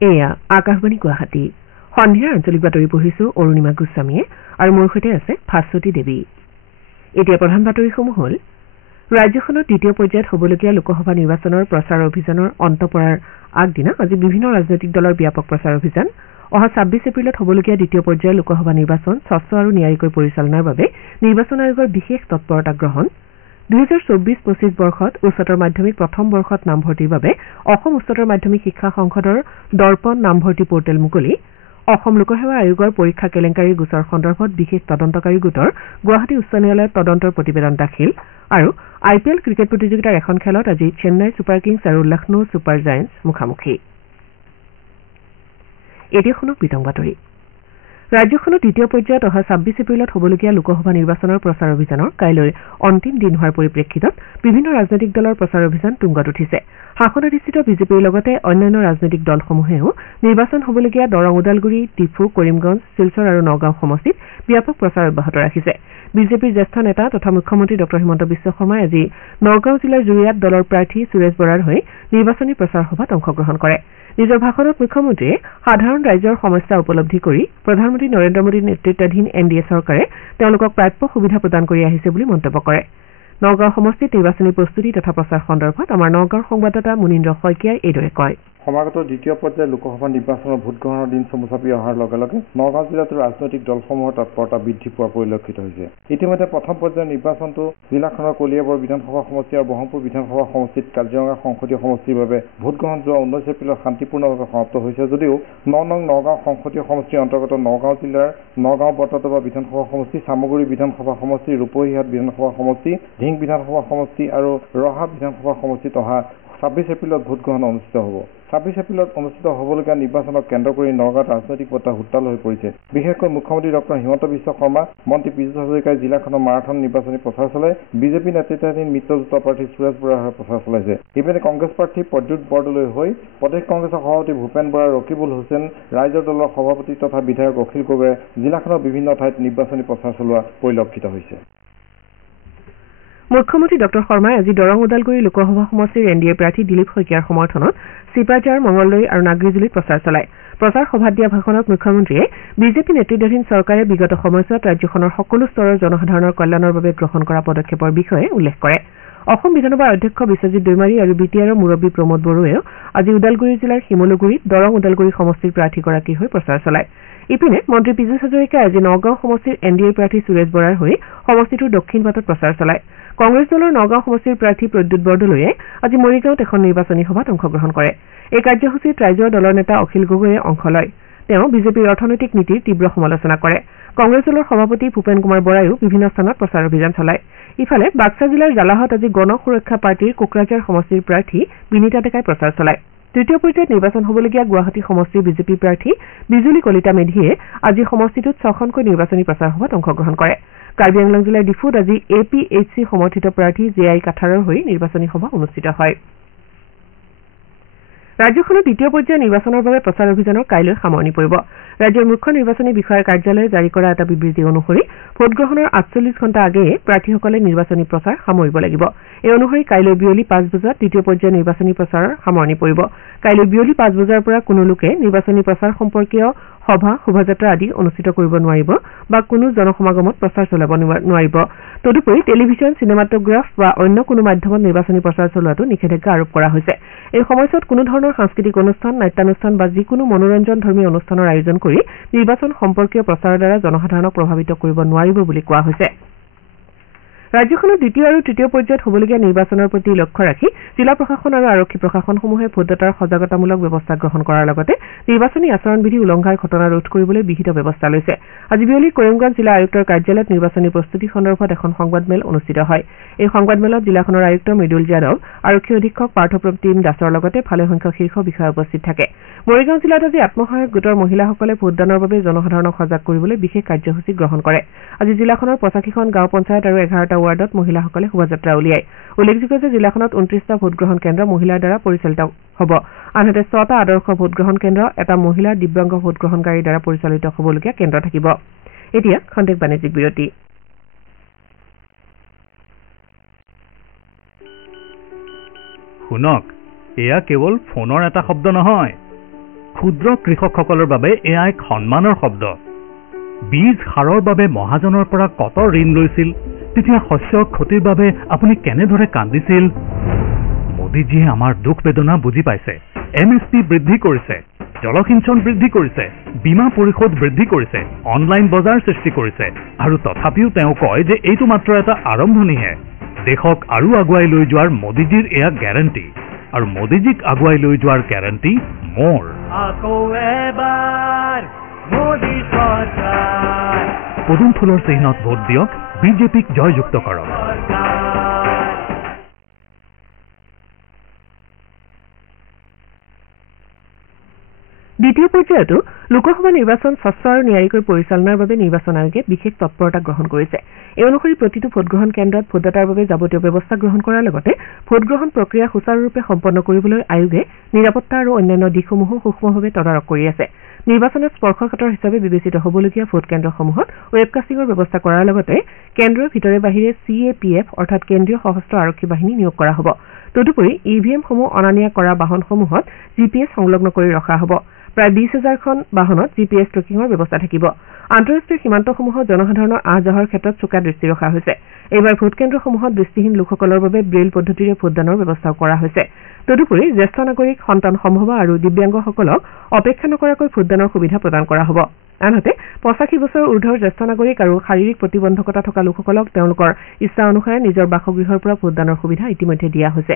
এয়া আকাশবাণী গুৱাহাটী সন্ধিয়াৰ আঞ্চলিক বাতৰি পঢ়িছো অৰুণিমা গোস্বামীয়ে আৰু মোৰ সৈতে আছে ভাস্বতী দেৱী। এতিয়া প্ৰধান বাতৰিসমূহ হ'ল ৰাজ্যখনত দ্বিতীয় পৰ্যায়ত হ'বলগীয়া লোকসভা নিৰ্বাচনৰ প্ৰচাৰ অভিযানৰ অন্ত পৰাৰ আগদিনা আজি বিভিন্ন ৰাজনৈতিক দলৰ ব্যাপক প্ৰচাৰ অভিযান। অহা ২৬ এপ্ৰিলত হ'বলগীয়া দ্বিতীয় পৰ্যায়ৰ লোকসভা নিৰ্বাচন স্বচ্ছ আৰু ন্যায়িকৈ পৰিচালনাৰ বাবে নিৰ্বাচন আয়োগৰ বিশেষ তৎপৰতা গ্ৰহণ। ২০২৪-২৫ বৰ্ষত উচ্চতৰ মাধ্যমিক প্ৰথম বৰ্ষত নামভৰ্তিৰ বাবে অসম উচ্চতৰ মাধ্যমিক শিক্ষা সংসদৰ দৰ্পণ নামভৰ্তি পৰ্টেল মুকলি। অসম লোকসেৱা আয়োগৰ পৰীক্ষা কেলেংকাৰীৰ গোচৰ সন্দৰ্ভত বিশেষ তদন্তকাৰী গোটৰ গুৱাহাটী উচ্চ ন্যায়ালয়ত তদন্তৰ প্ৰতিবেদন দাখিল। আৰু IPL ক্ৰিকেট প্ৰতিযোগিতাৰ এখন খেলত আজি চেন্নাই ছুপাৰ কিংছ আৰু লক্ষ্ণৌ ছুপাৰ জায়েণ্টছ মুখামুখি। এতিয়া শুনক বিতং বাতৰি। ৰাজ্যখনত দ্বিতীয় পৰ্যায়ত অহা ২৬ এপ্ৰিলত হ'বলগীয়া লোকসভা নিৰ্বাচনৰ প্ৰচাৰ অভিযানৰ কাইলৈ অন্তিম দিন হোৱাৰ পৰিপ্ৰেক্ষিতত বিভিন্ন ৰাজনৈতিক দলৰ প্ৰচাৰ অভিযান তুংগত উঠিছে। শাসনাধিষ্ঠিত বিজেপিৰ লগতে অন্যান্য ৰাজনৈতিক দলসমূহেও নিৰ্বাচন হ'বলগীয়া দৰং, ওদালগুৰি, ডিফু, কৰিমগঞ্জ, শিলচৰ আৰু নগাঁও সমষ্টিত ব্যাপক প্ৰচাৰ অব্যাহত ৰাখিছে। বিজেপিৰ জ্যেষ্ঠ নেতা তথা মুখ্যমন্ত্ৰী ডঃ হিমন্ত বিশ্ব শৰ্মাই আজি নগাঁও জিলাৰ জুৰিয়াত দলৰ প্ৰাৰ্থী সুৰেশ বৰাৰ হৈ নিৰ্বাচনী প্ৰচাৰ সভাত অংশগ্ৰহণ কৰে। নিজৰ ভাষণত মুখ্যমন্ত্ৰীয়ে সাধাৰণ ৰাইজৰ সমস্যা উপলব্ধি কৰি প্ৰধানমন্ত্ৰী নৰেন্দ্ৰ মোদীৰ নেতৃত্বাধীন NDA চৰকাৰে তেওঁলোকক প্ৰাপ্য সুবিধা প্ৰদান কৰি আহিছে বুলি মন্তব্য কৰে। নগাঁও সমষ্টিত নিৰ্বাচনী প্ৰস্তুতি তথা প্ৰচাৰ সন্দৰ্ভত আমাৰ নগাঁৱৰ সংবাদদাতা মুনীন্দ্ৰ শইকীয়াই এইদৰে কয়। সমাগত দ্বিতীয় পৰ্যায়ৰ লোকসভা নিৰ্বাচনৰ ভোটগ্ৰহণৰ দিন চমু চাপি অহাৰ লগে লগে নগাঁও জিলাতো ৰাজনৈতিক দলসমূহৰ তৎপৰতা বৃদ্ধি পোৱা পৰিলক্ষিত হৈছে। ইতিমধ্যে প্ৰথম পৰ্যায়ৰ নিৰ্বাচনটো জিলাখনৰ কলিয়াবৰ বিধানসভা সমষ্টি আৰু ব্ৰহ্মপুৰ বিধানসভা সমষ্টিত কাজিৰঙা সংসদীয় সমষ্টিৰ বাবে ভোটগ্ৰহণ যোৱা 19 এপ্ৰিলত শান্তিপূৰ্ণভাৱে সমাপ্ত হৈছে যদিও ৯ নং নগাঁও সংসদীয় সমষ্টিৰ অন্তৰ্গত নগাঁও জিলাৰ নগাঁও বটদ্ৰৱা বিধানসভা সমষ্টি, চামগুৰি বিধানসভা সমষ্টি, ৰূপহীহাট বিধানসভা সমষ্টি, ঢিং বিধানসভা সমষ্টি আৰু ৰহা বিধানসভা সমষ্টিত অহা ২৬ এপ্ৰিলত ভোটগ্ৰহণ অনুষ্ঠিত হ'ব। ২৬ এপ্ৰিলত অনুষ্ঠিত হ'বলগীয়া নিৰ্বাচনক কেন্দ্ৰ কৰি নগাঁৱত ৰাজনৈতিক বতাহ উত্তাল হৈ পৰিছে। বিশেষকৈ মুখ্যমন্ত্ৰী ডঃ হিমন্ত বিশ্ব শৰ্মা, মন্ত্ৰী পীযুষ হাজৰিকাই জিলাখনৰ মাৰাথন নিৰ্বাচনী প্ৰচাৰ চলাই বিজেপি নেতৃত্বাধীন মিত্ৰজোঁট প্ৰাৰ্থী সুৰেশ বৰাৰ হৈ প্ৰচাৰ চলাইছে। ইপিনে কংগ্ৰেছ প্ৰাৰ্থী প্ৰদ্যুৎ বৰদলৈ হৈ প্ৰদেশ কংগ্ৰেছৰ সভাপতি ভূপেন বৰা, ৰকিবুল হুছেইন, ৰাইজৰ দলৰ সভাপতি তথা বিধায়ক অখিল গগৈয়ে জিলাখনৰ বিভিন্ন ঠাইত নিৰ্বাচনী প্ৰচাৰ চলোৱা পৰিলক্ষিত হৈছে। মুখ্যমন্ত্ৰী ডঃ শৰ্মাই আজি দৰং, ওদালগুৰি লোকসভা সমষ্টিৰ NDA প্ৰাৰ্থী দিলীপ শইকীয়াৰ সমৰ্থনত চিপাঝাৰ, মঙলদৈ আৰু নাগৰিজুলিত প্ৰচাৰ চলায়। প্ৰচাৰ সভাত দিয়া ভাষণত মুখ্যমন্ত্ৰীয়ে বিজেপি নেতৃত্বাধীন চৰকাৰে বিগত সময়ছোৱাত ৰাজ্যখনৰ সকলো স্তৰৰ জনসাধাৰণৰ কল্যাণৰ বাবে গ্ৰহণ কৰা পদক্ষেপৰ বিষয়ে উল্লেখ কৰে। অসম বিধানসভাৰ অধ্যক্ষ বিশ্বজিৎ দৈমাৰী আৰু BTRৰ মুৰব্বী প্ৰমোদ বড়োৱেও আজি ওদালগুৰি জিলাৰ শিমলুগুৰিত দৰং, ওদালগুৰি সমষ্টিৰ প্ৰাৰ্থীগৰাকীৰ হৈ প্ৰচাৰ চলায়। ইপিনে মন্ত্ৰী পীযুষ হাজৰিকাই আজি নগাঁও সমষ্টিৰ NDA প্ৰাৰ্থী সুৰেশ বৰাৰ হৈ সমষ্টিটোৰ দক্ষিণ বাটত প্ৰচাৰ চলায়। কংগ্ৰেছ দলৰ নগাঁও সমষ্টিৰ প্ৰাৰ্থী প্ৰদ্যুৎ বৰদলৈয়ে আজি মৰিগাঁৱত এখন নিৰ্বাচনী সভাত অংশগ্ৰহণ কৰে। এই কাৰ্যসূচীত ৰাইজৰ দলৰ নেতা অখিল গগৈয়ে অংশ লয়। তেওঁ বিজেপিৰ অৰ্থনৈতিক নীতিৰ তীব্ৰ সমালোচনা কৰে। কংগ্ৰেছ দলৰ সভাপতি ভূপেন কুমাৰ বৰাইও বিভিন্ন স্থানত প্ৰচাৰ অভিযান চলায়। ইফালে বাক্সা জিলাৰ জালাহত আজি গণ সুৰক্ষা পাৰ্টীৰ কোকৰাঝাৰ সমষ্টিৰ প্ৰাৰ্থী বিনীতা ডেকাই প্ৰচাৰ চলায়। তৃতীয় পৰ্যায়ত নিৰ্বাচন হ'বলগীয়া গুৱাহাটী সমষ্টিৰ বিজেপি প্ৰাৰ্থী বিজুলী কলিতা মেধিয়ে আজি সমষ্টিটোত ৬খনকৈ নিৰ্বাচনী প্ৰচাৰ সভাত অংশগ্ৰহণ কৰে। কাৰ্বি আংলং জিলাৰ ডিফুত আজি APHC সমৰ্থিত প্ৰাৰ্থী JI কাঠাৰৰ হৈ নিৰ্বাচনী সভা অনুষ্ঠিত হয়। ৰাজ্যখনত দ্বিতীয় পৰ্যায়ৰ নিৰ্বাচনৰ বাবে প্ৰচাৰ অভিযানৰ কাইলৈ সামৰণি পৰিব। ৰাজ্যৰ মুখ্য নিৰ্বাচনী বিষয়াৰ কাৰ্যালয়ে জাৰি কৰা এটা বিবৃতি অনুসৰি ভোটগ্ৰহণৰ ৪৮ ঘণ্টা আগেয়ে প্ৰাৰ্থীসকলে নিৰ্বাচনী প্ৰচাৰ সামৰিব লাগিব। এই অনুসৰি কাইলৈ বিয়লি ৫ বজাত দ্বিতীয় পৰ্যায়ৰ নিৰ্বাচনী প্ৰচাৰৰ সামৰণি পৰিব। কাইলৈ বিয়লি ৫ বজাৰ পৰা কোনো লোকে নিৰ্বাচনী প্ৰচাৰ সম্পৰ্কীয় সভা, শোভাযাত্ৰা আদি অনুষ্ঠিত কৰিব নোৱাৰিব বা কোনো জনসমাগমত প্ৰচাৰ চলাব নোৱাৰিব। তদুপৰি টেলিভিছন, চিনেমাটোগ্ৰাফ বা অন্য কোনো মাধ্যমত নিৰ্বাচনী প্ৰচাৰ চলোৱাটো নিষেধাজ্ঞা আৰোপ কৰা হৈছে। এই সময়ছোৱাত কোনো ধৰণৰ সাংস্কৃতিক অনুষ্ঠান, নাট্যানুষ্ঠান বা যিকোনো মনোৰঞ্জন ধৰ্মী অনুষ্ঠানৰ আয়োজন কৰি নিৰ্বাচন সম্পৰ্কীয় প্ৰচাৰৰ দ্বাৰা জনসাধাৰণক প্ৰভাৱিত কৰিব নোৱাৰিব বুলি কোৱা হৈছে। ৰাজ্যখনত দ্বিতীয় আৰু তৃতীয় পৰ্যায়ত হ'বলগীয়া নিৰ্বাচনৰ প্ৰতি লক্ষ্য ৰাখি জিলা প্ৰশাসন আৰু আৰক্ষী প্ৰশাসনসমূহে ভোটদাতাৰ সজাগতামূলক ব্যৱস্থা গ্ৰহণ কৰাৰ লগতে নিৰ্বাচনী আচৰণ বিধি উলংঘাৰ ঘটনা ৰোধ কৰিবলৈ বিহিত ব্যৱস্থা লৈছে। আজি বিয়লি কৰিমগঞ্জ জিলা আয়ুক্তৰ কাৰ্যালয়ত নিৰ্বাচনী প্ৰস্তুতি সন্দৰ্ভত এখন সংবাদমেল অনুষ্ঠিত হয়। এই সংবাদমেলত জিলাখনৰ আয়ুক্ত মৃদুল যাদৱ, আৰক্ষী অধীক্ষক পাৰ্থপ্ৰতিম দাসৰ লগতে ভালেসংখ্যক শীৰ্ষ বিষয়া উপস্থিত থাকে। মৰিগাঁও জিলাত আজি আত্মসহায়ক গোটৰ মহিলাসকলে ভোটদানৰ বাবে জনসাধাৰণক সজাগ কৰিবলৈ বিশেষ কাৰ্যসূচী গ্ৰহণ কৰে। আজি জিলাখনৰ ৮৫খন গাঁও পঞ্চায়ত আৰু 11টা ৱাৰ্ডত মহিলাসকলে শোভাযাত্ৰা উলিয়ায়। উল্লেখযোগ্য যে জিলাখনত ২৯টা ভোটগ্ৰহণ কেন্দ্ৰ মহিলাৰ দ্বাৰা পৰিচালিত হ'ব। আনহাতে ৬টা আদৰ্শ ভোটগ্ৰহণ কেন্দ্ৰ, এটা মহিলা দিব্যাংগ ভোটগ্ৰহণকাৰীৰ দ্বাৰা পৰিচালিত হ'বলগীয়া কেন্দ্ৰ থাকিব। এতিয়া খন্তেক বাণিজ্যিক বিৰতি। শুনক, এয়া কেৱল ফোনৰ এটা শব্দ নহয়, ক্ষুদ্ৰ কৃষকসকলৰ বাবে এয়া এক সন্মানৰ শব্দ। বীজ সাৰৰ বাবে মহাজনৰ পৰা কত ঋণ লৈছিল, তেতিয়া শস্যৰ ক্ষতিৰ বাবে আপুনি কেনেদৰে কান্দিছিল। মোদীজীয়ে আমাৰ দুখ বেদনা বুজি পাইছে। MSP বৃদ্ধি কৰিছে, জলসিঞ্চন বৃদ্ধি কৰিছে, বীমা পৰিশোধ বৃদ্ধি কৰিছে, অনলাইন বজাৰ সৃষ্টি কৰিছে, আৰু তথাপিও তেওঁ কয় যে এইটো মাত্ৰ এটা আৰম্ভণিহে। দেশক আৰু আগুৱাই লৈ যোৱাৰ মোদীজীৰ এয়া গ্যাৰাণ্টি, আৰু মোদীজীক আগুৱাই লৈ যোৱাৰ গ্যাৰাণ্টি মোৰ। পদুম ফুলৰ চিহ্নত ভোট দিয়ক, বিজেপিক জয়যুক্ত কৰক। দ্বিতীয় পৰ্যায়তো লোকসভা নিৰ্বাচন স্বচ্ছ আৰু ন্যায়িকৈ পৰিচালনাৰ বাবে নিৰ্বাচন আয়োগে বিশেষ তৎপৰতা গ্ৰহণ কৰিছে। এই অনুসৰি প্ৰতিটো ভোটগ্ৰহণ কেন্দ্ৰত ভোটদাতাৰ বাবে যাৱতীয় ব্যৱস্থা গ্ৰহণ কৰাৰ লগতে ভোটগ্ৰহণ প্ৰক্ৰিয়া সুচাৰুৰূপে সম্পন্ন কৰিবলৈ আয়োগে নিৰাপত্তা আৰু অন্যান্য দিশসমূহো সূক্ষ্মভাৱে তদাৰক কৰি আছে। নিৰ্বাচনত স্পৰ্শকাতৰ হিচাপে বিবেচিত হ'বলগীয়া ভোট কেন্দ্ৰসমূহত ৱেবকাষ্টিঙৰ ব্যৱস্থা কৰাৰ লগতে কেন্দ্ৰৰ ভিতৰে বাহিৰে CAPF অৰ্থাৎ কেন্দ্ৰীয় সশস্ত্ৰ আৰক্ষী বাহিনী নিয়োগ কৰা হ'ব। তদুপৰি EVMসমূহ অনা নিয়া কৰা বাহনসমূহত GPS সংলগ্ন কৰি ৰখা হ'ব। প্ৰায় 20,000খন বাহনত GPS ট্ৰেকিঙৰ ব্যৱস্থা থাকিব। আন্তঃৰাষ্ট্ৰীয় সীমান্তসমূহত জনসাধাৰণৰ আহ যাহৰ ক্ষেত্ৰত চোকা দৃষ্টি ৰখা হৈছে। এইবাৰ ভোটকেন্দ্ৰসমূহত দৃষ্টিহীন লোকসকলৰ বাবে ব্ৰেইল পদ্ধতিৰে ভোটদানৰ ব্যৱস্থাও কৰা হৈছে। তদুপৰি জ্যেষ্ঠ নাগৰিক, সন্তান সম্ভৱা আৰু দিব্যাংগসকলক অপেক্ষা নকৰাকৈ ভোটদানৰ সুবিধা প্ৰদান কৰা হ'ব। আনহাতে 85 বছৰ ঊৰ্ধৰ জ্যেষ্ঠ নাগৰিক আৰু শাৰীৰিক প্ৰতিবন্ধকতা থকা লোকসকলক তেওঁলোকৰ ইচ্ছা অনুসাৰে নিজৰ বাসগৃহৰ পৰা ভোটদানৰ সুবিধা ইতিমধ্যে দিয়া হৈছে।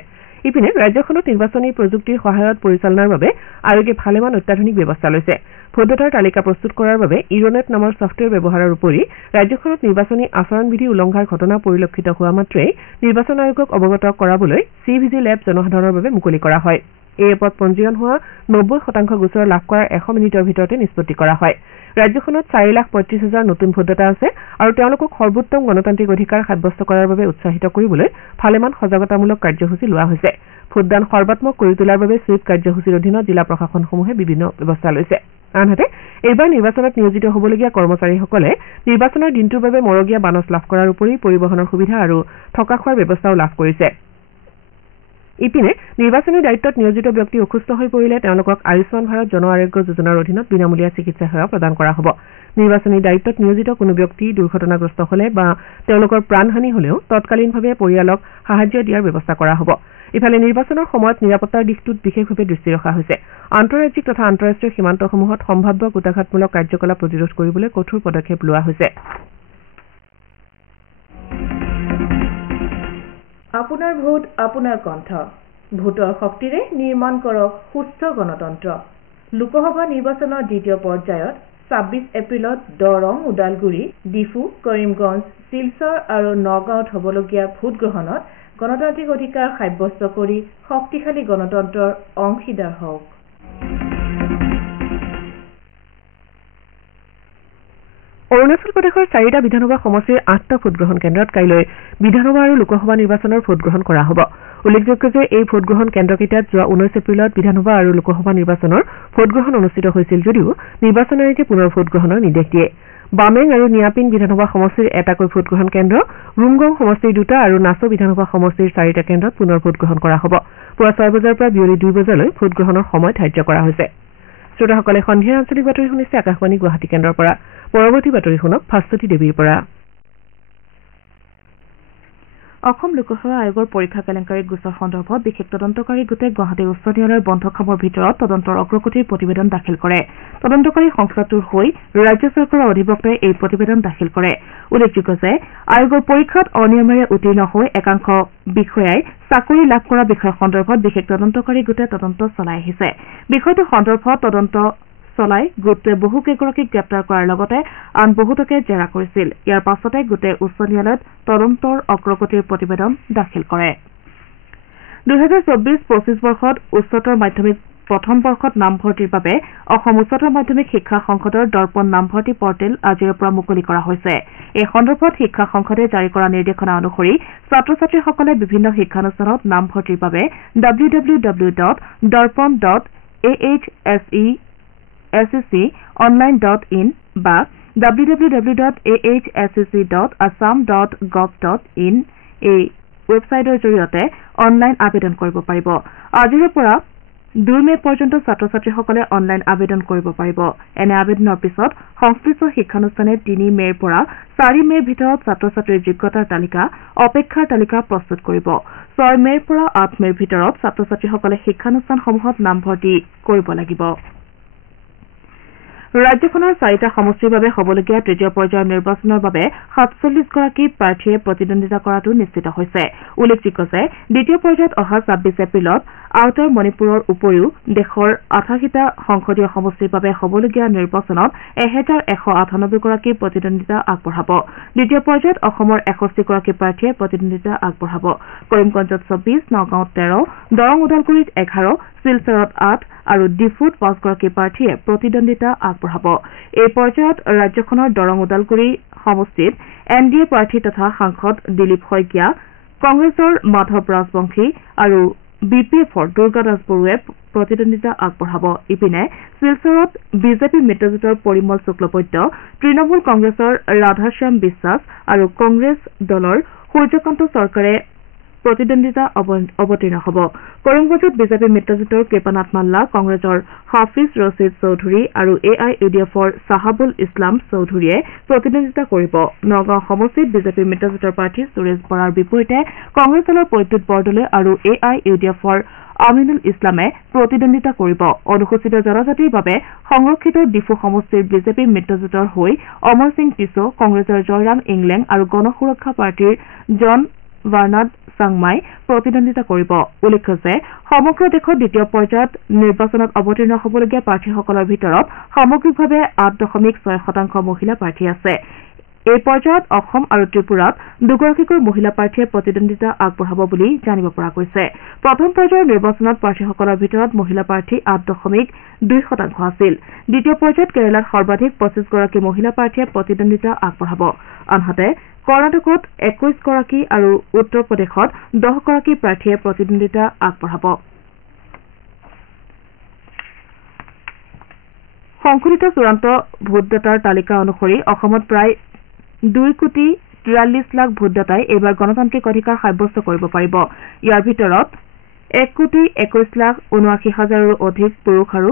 ইপিনে ৰাজ্যখনত নিৰ্বাচনী প্ৰযুক্তিৰ সহায়ত পৰিচালনাৰ বাবে আয়োগে ভালেমান অত্যাধুনিক ব্যৱস্থা লৈছে। ভোটদাতাৰ তালিকা প্ৰস্তুত কৰাৰ বাবে ইৰনেট নামৰ ছফ্টৱেৰ ব্যৱহাৰৰ উপৰি ৰাজ্যখনত নিৰ্বাচনী আচৰণবিধি উলংঘাৰ ঘটনা পৰিলক্ষিত হোৱা মাত্ৰেই নিৰ্বাচন আয়োগক অৱগত কৰাবলৈ CVGIL এপ জনসাধাৰণৰ বাবে মুকলি কৰা হয়। এই এপত পঞ্জীয়ন হোৱা 90% গোচৰ লাভ কৰাৰ 100 মিনিটৰ ভিতৰতে নিষ্পত্তি কৰা হয়। ৰাজ্যখনত 4,35,000 নতুন ভোটদাতা আছে আৰু তেওঁলোকক সৰ্বোত্তম গণতান্ত্ৰিক অধিকাৰ সাব্যস্ত কৰাৰ বাবে উৎসাহিত কৰিবলৈ ভালেমান সজাগতামূলক কাৰ্যসূচী লোৱা হৈছে। ভোটদান সৰ্বাত্মক কৰি তোলাৰ বাবে সুইপ কাৰ্যসূচীৰ অধীনত জিলা প্ৰশাসনসমূহে বিভিন্ন ব্যৱস্থা লৈছে। আনহাতে এইবাৰ নিৰ্বাচনত নিয়োজিত হ'বলগীয়া কৰ্মচাৰীসকলে নিৰ্বাচনৰ দিনটোৰ বাবে মৰগীয়া বানচ লাভ কৰাৰ উপৰি পৰিবহনৰ সুবিধা আৰু থকা খোৱাৰ ব্যৱস্থাও লাভ কৰিছে। ইপিনে নিৰ্বাচনী দায়িত্বত নিয়োজিত ব্যক্তি অসুস্থ হৈ পৰিলে তেওঁলোকক আয়ুষ্মান ভাৰত জন আৰোগ্য যোজনাৰ অধীনত বিনামূলীয়া চিকিৎসা সেৱা প্ৰদান কৰা হ'ব। নিৰ্বাচনী দায়িত্বত নিয়োজিত কোনো ব্যক্তি দুৰ্ঘটনাগ্ৰস্ত হ'লে বা তেওঁলোকৰ প্ৰাণহানি হ'লেও তৎকালীনভাৱে পৰিয়ালক সাহায্য দিয়াৰ ব্যৱস্থা কৰা হ'ব। ইফালে নিৰ্বাচনৰ সময়ত নিৰাপত্তাৰ দিশটোত বিশেষভাৱে দৃষ্টি ৰখা হৈছে। আন্তঃৰাজ্যিক তথা আন্তঃৰাষ্ট্ৰীয় সীমান্তসমূহত সম্ভাৱ্য কুটাঘাতমূলক কাৰ্যকলাপ প্ৰতিৰোধ কৰিবলৈ কঠোৰ পদক্ষেপ লোৱা হৈছে। আপোনাৰ ভোট আপোনাৰ কণ্ঠ। ভোটৰ শক্তিৰে নিৰ্মাণ কৰক সুস্থ গণতন্ত্ৰ। লোকসভা নিৰ্বাচনৰ দ্বিতীয় পৰ্যায়ত 26 এপ্ৰিলত দৰং, ওদালগুৰি, ডিফু, কৰিমগঞ্জ, শিলচৰ আৰু নগাঁৱত হ'বলগীয়া ভোটগ্ৰহণত গণতান্ত্ৰিক অধিকাৰ সাব্যস্ত কৰি শক্তিশালী গণতন্ত্ৰৰ অংশীদাৰ হওক। অৰুণাচল প্ৰদেশৰ 4টা বিধানসভা সমষ্টিৰ 8টা ভোটগ্ৰহণ কেন্দ্ৰত কাইলৈ বিধানসভা আৰু লোকসভা নিৰ্বাচনৰ ভোটগ্ৰহণ কৰা হ'ব। উল্লেখযোগ্য যে এই ভোটগ্ৰহণ কেন্দ্ৰকেইটাত যোৱা 19 এপ্ৰিলত বিধানসভা আৰু লোকসভা নিৰ্বাচনৰ ভোটগ্ৰহণ অনুষ্ঠিত হৈছিল যদিও নিৰ্বাচন আয়োগে পুনৰ ভোটগ্ৰহণৰ নিৰ্দেশ দিয়ে। বামেং আৰু নিয়াপিন বিধানসভা সমষ্টিৰ এটাকৈ ভোটগ্ৰহণ কেন্দ্ৰ, ৰুমগং সমষ্টিৰ 2টা আৰু নাচো বিধানসভা সমষ্টিৰ 4টা কেন্দ্ৰত পুনৰ ভোটগ্ৰহণ কৰা হ'ব। পুৱা 6 বজাৰ পৰা বিয়লি 2 বজালৈ ভোটগ্ৰহণৰ সময় ধাৰ্য কৰা হৈছে। শ্ৰোতাসকলে সন্ধিয়াৰ আঞ্চলিক বাতৰি শুনিছে আকাশবাণী গুৱাহাটী কেন্দ্ৰৰ পৰা। পৰৱৰ্তী বাতৰি শুনক ভাস্বতী দেৱীৰ পৰা। অসম লোকসেৱা আয়োগৰ পৰীক্ষা কেলেংকাৰীত গোচৰ সন্দৰ্ভত বিশেষ তদন্তকাৰী গোটে গুৱাহাটী উচ্চ ন্যায়ালয়ৰ বন্ধখামৰ ভিতৰত তদন্তৰ অগ্ৰগতিৰ প্ৰতিবেদন দাখিল কৰে। তদন্তকাৰী সংস্থাটোৰ হৈ ৰাজ্য চৰকাৰৰ অধিবক্তাই এই প্ৰতিবেদন দাখিল কৰে। উল্লেখযোগ্য যে আয়োগৰ পৰীক্ষাত অনিয়মেৰে উত্তীৰ্ণ হৈ একাংশ বিষয়াই চাকৰি লাভ কৰা বিষয় সন্দৰ্ভত বিশেষ তদন্তকাৰী গোটে তদন্ত চলাই আহিছে। বিষয়টো সন্দৰ্ভত তদন্ত চলাই গোটটোৱে বহুকেইগৰাকীক গ্ৰেপ্তাৰ কৰাৰ লগতে আন বহুতকে জেৰা কৰিছিল। ইয়াৰ পাছতে গোটে উচ্চ ন্যায়ালয়ত তদন্তৰ অগ্ৰগতিৰ প্ৰতিবেদন দাখিল কৰে। 2024-25 বৰ্ষত উচ্চতৰ মাধ্যমিক প্ৰথম বৰ্ষত নামভৰ্তিৰ বাবে অসম উচ্চতৰ মাধ্যমিক শিক্ষা সংসদৰ দৰ্পণ নামভৰ্তি পৰ্টেল আজিৰে পৰা মুকলি কৰা হৈছে। এই সন্দৰ্ভত শিক্ষা সংসদে জাৰি কৰা নিৰ্দেশনা অনুসৰি ছাত্ৰ ছাত্ৰীসকলে বিভিন্ন শিক্ষানুষ্ঠানত নামভৰ্তিৰ বাবে www.darpan.ahsec.online.in বা www.ahsec.assam.gov.in এই ৱেবছাইটৰ জৰিয়তে অনলাইন আবেদন কৰিব পাৰিব। আজিৰে পৰা 2 মে পৰ্যন্ত ছাত্ৰ-ছাত্ৰীসকলে অনলাইন আবেদন কৰিব পাৰিব এনে আবেদনৰ পিছত সংশ্লিষ্ট শিক্ষানুষ্ঠানে 3 মেৰ পৰা 4 মেৰ ভিতৰত ছাত্ৰ-ছাত্ৰীৰ যোগ্যতাৰ তালিকা অপেক্ষাৰ তালিকা প্ৰস্তুত কৰিব 6 মেৰ পৰা 8 মেৰ ভিতৰত ছাত্ৰ-ছাত্ৰীসকলে শিক্ষানুষ্ঠানসমূহত নামভৰ্তি কৰিব লাগিব ৰাজ্যখনৰ 4টা সমষ্টিৰ বাবে হ'বলগীয়া তৃতীয় পৰ্যায়ৰ নিৰ্বাচনৰ বাবে 47 গৰাকী প্ৰাৰ্থীয়ে প্ৰতিদ্বন্দ্বিতা কৰাটো নিশ্চিত হৈছে উল্লেখযোগ্য যে দ্বিতীয় পৰ্যায়ত অহা 26 এপ্ৰিলত আউটাৰ মণিপুৰৰ উপৰিও দেশৰ 88টা সংসদীয় সমষ্টিৰ বাবে হ'বলগীয়া নিৰ্বাচনত 1198 গৰাকী প্ৰতিদ্বন্দ্বিতা আগবঢ়াব দ্বিতীয় পৰ্যায়ত অসমৰ 61 গৰাকী প্ৰাৰ্থীয়ে প্ৰতিদ্বন্দ্বিতা আগবঢ়াব কৰিমগঞ্জত 24 নগাঁৱত 13 দৰং ওদালগুৰিত 11 শিলচৰত 8 আৰু ডিফুত 5 গৰাকী প্ৰাৰ্থীয়ে প্ৰতিদ্বন্দ্বিতা আগবঢ়াব এই পৰ্যায়ত ৰাজ্যখনৰ দৰং ওদালগুৰি সমষ্টিত এনডিএ প্ৰাৰ্থী তথা সাংসদ দিলীপ শইকীয়া কংগ্ৰেছৰ মাধৱ ৰাজবংশী আৰু বিপিএফৰ দুৰ্গা দাস বড়োৱে প্ৰতিদ্বন্দ্বিতা আগবঢ়াব ইপিনে শিলচৰত বিজেপি মিত্ৰজোঁটৰ পৰিমল শুক্লবৈদ্য তৃণমূল কংগ্ৰেছৰ ৰাধাশ্যাম বিশ্বাস আৰু কংগ্ৰেছ দলৰ সূৰ্যকান্ত চৰকাৰে প্ৰতিদ্বন্দ্বিতা অৱতীৰ্ণ হ'ব কৰিমগঞ্জত বিজেপি মিত্ৰজোঁটৰ কৃপানাথ মাল্লা কংগ্ৰেছৰ হাফিজ ৰছিদ চৌধুৰী আৰু এআইইউডিএফৰ চাহাবুল ইছলাম চৌধুৰীয়ে প্ৰতিদ্বন্দ্বিতা কৰিব নগাঁও সমষ্টিত বিজেপি মিত্ৰজোঁটৰ প্ৰাৰ্থী সুৰেশ বৰাৰ বিপৰীতে কংগ্ৰেছ দলৰ প্ৰদ্যুৎ বৰদলৈ আৰু এআইইউডিএফৰ আমিনুল ইছলামে প্ৰতিদ্বন্দ্বিতা কৰিব অনুসূচিত জনজাতিৰ বাবে সংৰক্ষিত ডিফু সমষ্টিৰ বিজেপি মিত্ৰজোঁটৰ হৈ অমৰ সিং টিছো কংগ্ৰেছৰ জয়ৰাম ইংলেং আৰু গণসুৰক্ষা পাৰ্টীৰ জন বাৰ্নাড চাংমাই প্ৰতিদ্বন্দ্বিতা কৰিব উল্লেখ্য যে সমগ্ৰ দেশত দ্বিতীয় পৰ্যায়ত নিৰ্বাচনত অৱতীৰ্ণ হ'বলগীয়া প্ৰাৰ্থীসকলৰ ভিতৰত সামগ্ৰিকভাৱে 8.6% মহিলা প্ৰাৰ্থী আছে এই পৰ্যায়ত অসম আৰু ত্ৰিপুৰাত দুগৰাকীকৈ মহিলা প্ৰাৰ্থীয়ে প্ৰতিদ্বন্দ্বিতা আগবঢ়াব বুলি জানিব পৰা গৈছে প্ৰথম পৰ্যায়ৰ নিৰ্বাচনত প্ৰাৰ্থীসকলৰ ভিতৰত মহিলা প্ৰাৰ্থী 8.2% আছিল দ্বিতীয় পৰ্যায়ত কেৰালাত সৰ্বাধিক 25 গৰাকী মহিলা প্ৰাৰ্থীয়ে প্ৰতিদ্বন্দ্বিতা আগবঢ়াব আনহাতে কৰ্ণাটকত 21 গৰাকী আৰু উত্তৰ প্ৰদেশত 10 গৰাকী প্ৰাৰ্থীয়ে প্ৰতিদ্বন্দ্বিতা আগবঢ়াব সংশোধিত চূড়ান্ত ভোটদাতাৰ তালিকা অনুসৰি অসমত প্ৰায় 2,43,00,000 ভোটদাতাই এইবাৰ গণতান্ত্ৰিক অধিকাৰ সাব্যস্ত কৰিব পাৰিব ইয়াৰ ভিতৰত 1,21,79,000ৰো অধিক পুৰুষ আৰু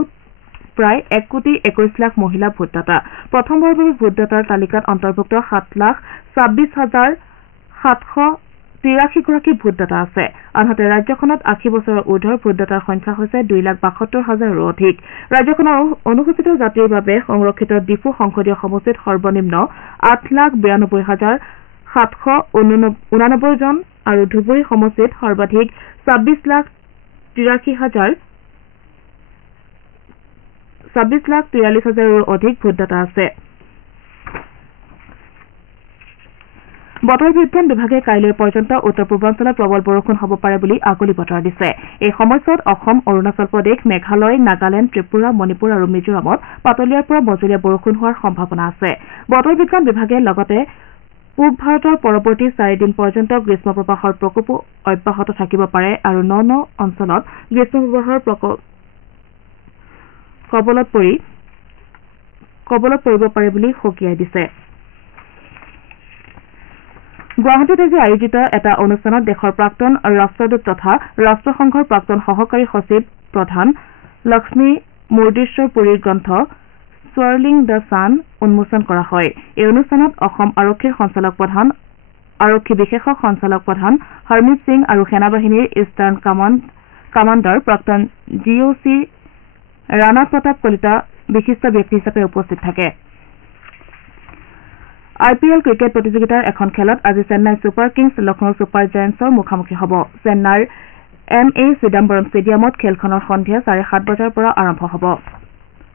প্ৰায় 1,21,00,000 মহিলা ভোটদাতা প্ৰথমবাৰৰ বাবে ভোটদাতাৰ তালিকাত অন্তৰ্ভুক্ত 7,26,783 গৰাকী ভোটদাতা আছে আনহাতে ৰাজ্যখনত 80 বছৰৰ ঊৰ্ধৰ ভোটদাতাৰ সংখ্যা হৈছে 2,72,000ৰো অধিক ৰাজ্যখনৰ অনুসূচিত জাতিৰ বাবে সংৰক্ষিত ডিফু সংসদীয় সমষ্টিত সৰ্বনিম্ন 8,92,789 জন আৰু ধুবুৰী সমষ্টিত সৰ্বাধিক 26,43,000ৰো অধিক ভোটদাতা আছে বতৰ বিজ্ঞান বিভাগে কাইলৈ পৰ্যন্ত উত্তৰ পূৰ্বাঞ্চলত প্ৰবল বৰষুণ হ'ব পাৰে বুলি আগলি বতৰা দিছে এই সময়ছোৱাত অসম অৰুণাচল প্ৰদেশ মেঘালয় নাগালেণ্ড ত্ৰিপুৰা মণিপুৰ আৰু মিজোৰামত পাতলীয়াৰ পৰা মজলীয়া বৰষুণ হোৱাৰ সম্ভাৱনা আছে বতৰ বিজ্ঞান বিভাগে লগতে পূব ভাৰতৰ পৰৱৰ্তী 4 দিন পৰ্যন্ত গ্ৰীষ্ম প্ৰবাহৰ প্ৰকোপ অব্যাহত থাকিব পাৰে আৰু ন অঞ্চলত গ্ৰীষ্ম প্ৰবাহৰ কবলত পৰিব পাৰে বুলি সকীয়াই দিছে গুৱাহাটীত আজি আয়োজিত এটা অনুষ্ঠানত দেশৰ প্ৰাক্তন ৰাষ্ট্ৰদূত তথা ৰাষ্ট্ৰসংঘৰ প্ৰাক্তন সহকাৰী সচিব প্ৰধান লক্ষ্মী মুৰ্দেশ্বৰ পুৰীৰ গ্ৰন্থ সোয়াৰ্লিং দ্য ছান উন্মোচন কৰা হয় এই অনুষ্ঠানত অসম আৰক্ষীৰ সঞ্চালক প্ৰধান আৰক্ষী বিশেষজ্ঞ সঞ্চালক প্ৰধান হৰমিত সিং আৰু সেনাবাহিনীৰ ইষ্টাৰ্ণ কামাণ্ডাৰ প্ৰাক্তন জিঅ'চি ৰাণা প্ৰতাপ কলিতা বিশিষ্ট ব্যক্তি হিচাপে উপস্থিত থাকে IPL ক্ৰিকেট প্ৰতিযোগিতাৰ এখন খেলত আজি Chennai Super Kings Lucknow Super জায়াণ্টছৰ মুখামুখি হ'ব চেন্নাইৰ MA চিদাম্বৰম ষ্টেডিয়ামত খেলখনৰ সন্ধিয়া 7:30 বজাৰ পৰা আৰম্ভ হ'ব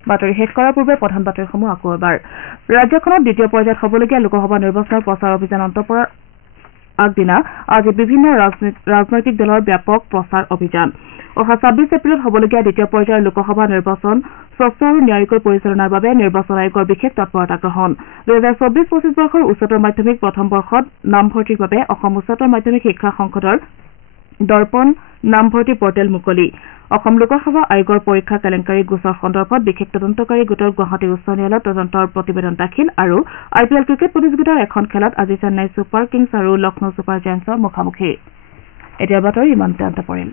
বাতৰি শেষ কৰাৰ পূৰ্বে প্ৰধান বাতৰিসমূহ আকৌ এবাৰ ৰাজ্যখনত দ্বিতীয় পৰ্যায়ত হ'বলগীয়া লোকসভা নিৰ্বাচনৰ প্ৰচাৰ অভিযান অন্ত পৰাৰ আগদিনা আজি বিভিন্ন ৰাজনৈতিক দলৰ ব্যাপক প্ৰচাৰ অভিযান অহা 26 এপ্ৰিলত হ'বলগীয়া দ্বিতীয় পৰ্যায়ৰ লোকসভা নিৰ্বাচন স্বচ্ছ আৰু ন্যায়িকৈ পৰিচালনাৰ বাবে নিৰ্বাচন আয়োগৰ বিশেষ তৎপৰতা গ্ৰহণ 2024-25 বৰ্ষৰ উচ্চতৰ মাধ্যমিক প্ৰথম বৰ্ষত নামভৰ্তিৰ বাবে অসম উচ্চতৰ মাধ্যমিক শিক্ষা সংসদৰ দৰ্পণ নামভৰ্তি পৰ্টেল মুকলি অসম লোকসেৱা আয়োগৰ পৰীক্ষা কেলেংকাৰী গোচৰ সন্দৰ্ভত বিশেষ তদন্তকাৰী গোটৰ গুৱাহাটী উচ্চ ন্যায়ালয়ত তদন্তৰ প্ৰতিবেদন দাখিল আৰু IPL ক্ৰিকেট প্ৰতিযোগিতাৰ এখন খেলত আজি চেন্নাই ছুপাৰ কিংছ আৰু লক্ষ্ণৌ ছুপাৰ জায়াণ্টছৰ মুখামুখি এতিয়া বাতৰি ইমানতে অন্ত পৰিল